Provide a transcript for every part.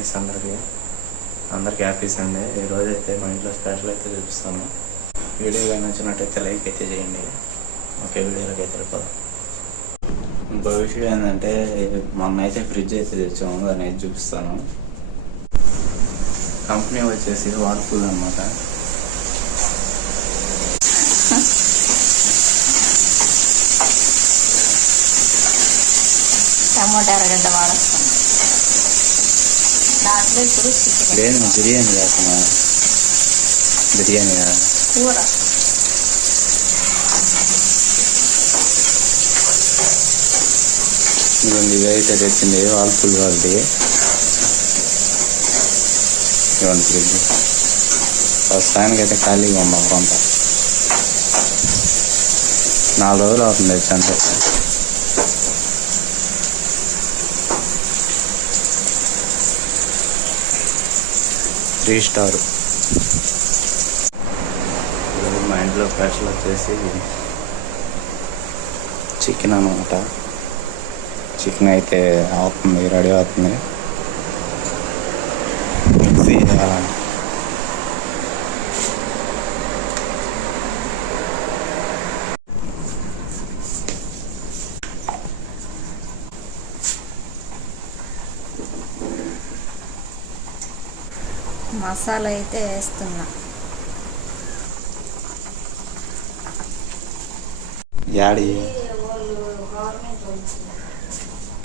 Guys, అందరికీ happy Sunday. ఈరోజు అయితే మా ఇంట్లో స్పెషల్ అయితే చూపిస్తాను. వీడియో కానీ నచ్చినట్టయితే లైక్ అయితే చేయండి. ఓకే, వీడియోలోకి అయితే వెళ్ళిపోదాం. ఇంకో విషయం ఏంటంటే, మొన్న అయితే ఫ్రిడ్జ్ అయితే తెచ్చాము, దాన్ని అయితే చూపిస్తాను. కంపెనీ వచ్చేసి వర్ల్పూల్ అన్నమాట. టమోటా ఎర్రగడ్డ వాడుస్తాను. దాంట్లో ఇప్పుడు లేదు, బిర్యానీ చేస్తున్నా. బిర్యానీ కూర ఇవ్వండి. ఇవి అయితే తెచ్చింది వర్ల్పూల్ వాళ్ళది. ఇవ్వండి ఫ్రిడ్జ్. ప్రస్తుతానికి అయితే ఖాళీగా ఉన్నాం కొంత. 4 రోజులు అవుతుంది తెచ్చంటే. స్టార్. మా ఇంట్లో స్పెషల్ వచ్చేసి చికెన్ అనమాట. చికెన్ అయితే అవుతుంది, రెడీ అవుతుంది. మిక్సీ మసాలా అయితే వేస్తున్నా. యాడి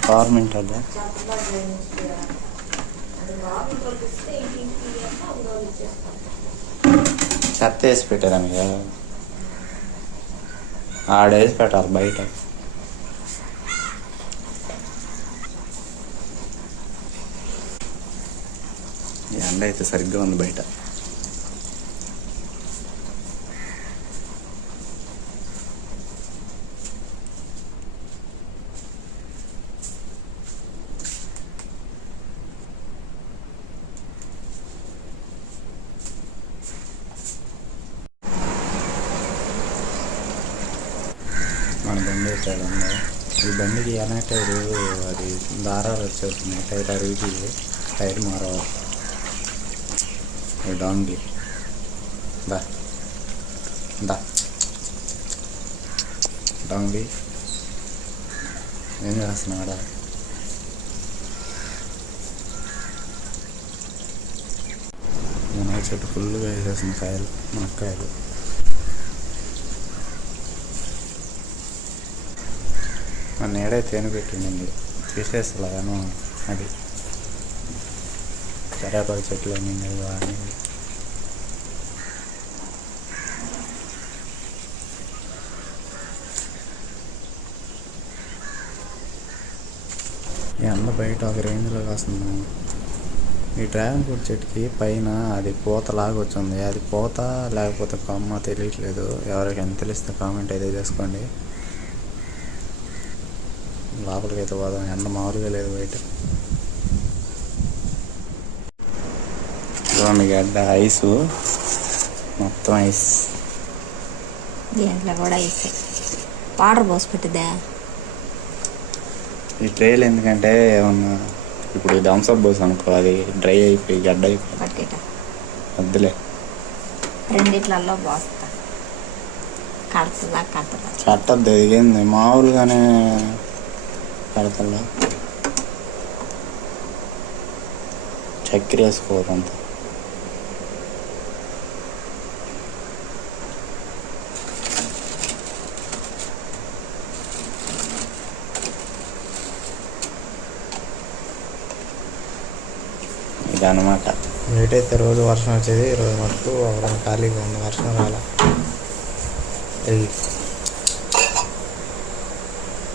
గవర్నమెంట్ అదే చెత్త వేసి పెట్టారని కదా, ఆడేసి పెట్టాలి బయట. ఎండ అయితే సరిగ్గా ఉంది బయట. మన బండి ఇక్కడ ఉంది. ఈ బండికి వెనక టైరు అది దారాలు వచ్చేస్తున్నాయి. Tyre అరిగి tyre మారవాలి. డాంగి దా దా డాంగి ఏం చేస్తున్నాడా? మన చెట్టు ఫుల్గా వేసేసిన కాయలు, మునక్కాయలు. మన ఏడే తేనె పెట్టింది, తీసేస్తలేను. అది కరేపాకు చెట్లు అని ఈ అన్న బయట ఒక రేంజ్లో కాస్తుంది. ఈ డ్రాగన్ ఫ్రూట్ చెట్టుకి పైన అది పూత లాగొచ్చింది. అది పూత లేకపోతే కొమ్మ తెలియట్లేదు. ఎవరికైనా తెలిస్తే కామెంట్ అయితే చేసుకోండి. లోపలికి అయితే పోదాం. ఎండ మామూలుగా లేదు బయట. గడ్డ ఐస్, మొత్తం ఐస్. దీంట్లో కూడా ఐస్. వాటర్ పోసి పెట్టిద్దా ఈ ట్రైల్. ఎందుకంటే ఏమన్నా ఇప్పుడు థమ్స్అప్ పోసి అనుకో, అది డ్రై అయిపోయి గడ్డ అయిపోయి వద్దులే. రెండిట్లలో పోస్తా. కడతలా కట్టద్దు, ఎదిగింది మామూలుగానే కడతలా. చక్కెర వేసుకోవద్దంత. ఇదన్నమాట. ఏటైతే రోజు వర్షం వచ్చేది, ఈరోజు మటుకు ఒకరోజు ఖాళీగా ఉంది, వర్షం రాలే.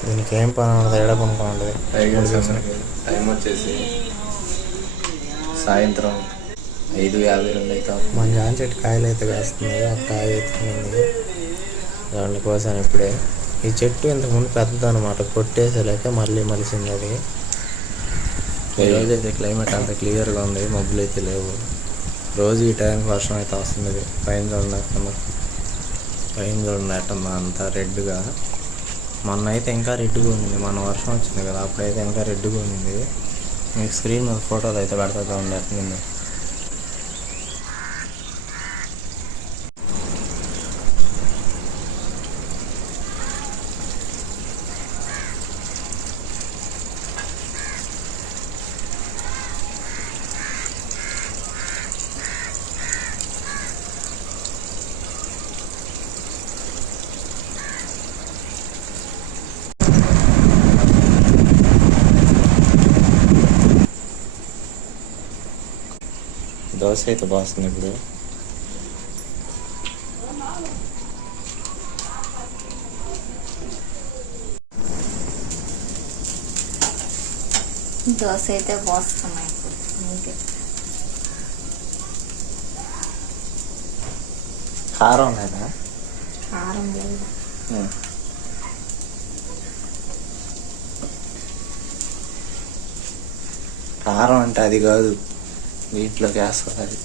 దీనికి ఏం పని ఉండదు, ఎడ కొనుక్కోండి. టైం వచ్చేసి సాయంత్రం 5:52 అయితే. మన జాన్ చెట్టు కాయలు అయితే వేస్తుంది. ఆ కాయ ఎత్తుకునేది దాని కోసం ఇప్పుడే. ఈ చెట్టు ఇంతకుముందు పెద్దది అనమాట, కొట్టేసేలేక మళ్ళీ మలిసింది అది. ఈరోజు అయితే క్లైమేట్ అంత క్లియర్గా ఉంది, మబ్బులు అయితే లేవు. రోజు ఈ టైంకి వర్షం అయితే వస్తుంది. పైన చూడండి అంతా రెడ్గా. మొన్న అయితే ఇంకా రెడ్గా ఉంది. మన వర్షం వచ్చింది కదా, అప్పుడైతే ఇంకా రెడ్గా ఉంది. మీకు స్క్రీన్ మీద ఫోటోలు అయితే పెడతా ఉండే నిన్న. దోశ అయితే బాగుంది ఇప్పుడు. దోశ అయితే పోస్తున్నాయి ఇప్పుడు నీకు. కారం లేదా? కారం లేదు. కారం అంటే అది కాదు, వీటిలోకి వేస్తారు అది.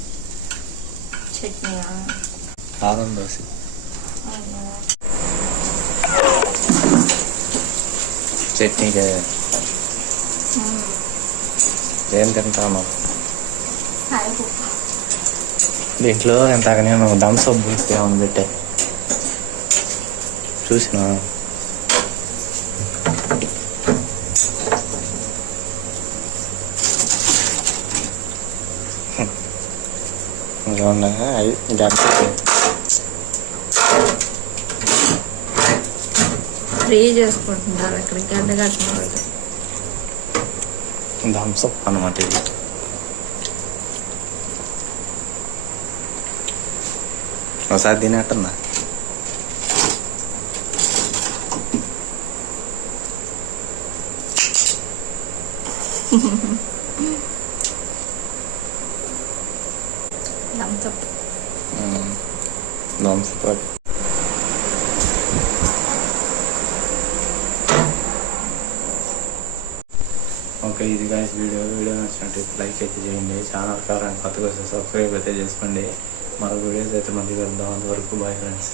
చట్నీ కారం దోశ. చట్నీ ఏం తింటాను. దీంట్లో ఇంతక నేను థమ్స్అప్ బూస్ట్ ఏమని పెట్టా చూసిన. ఫ్రీ చేసుకుంటున్నారు అక్కడ గడ్డ కట్టిన వాళ్ళు. థమ్స్అప్ అన్నమాట ఇది. ఒకసారి తినేట్టున్నా. థమ్స్అప్ ఓకే, ఇది గాయస్ వీడియో నచ్చినట్టు లైక్ అయితే చేయండి. ఛానల్ కావాలని కొత్తగా వస్తే సబ్స్క్రైబ్ అయితే చేసుకోండి. మరో వీడియోస్ అయితే మళ్ళీ వెళ్దాం. అంతవరకు బాయ్ ఫ్రెండ్స్.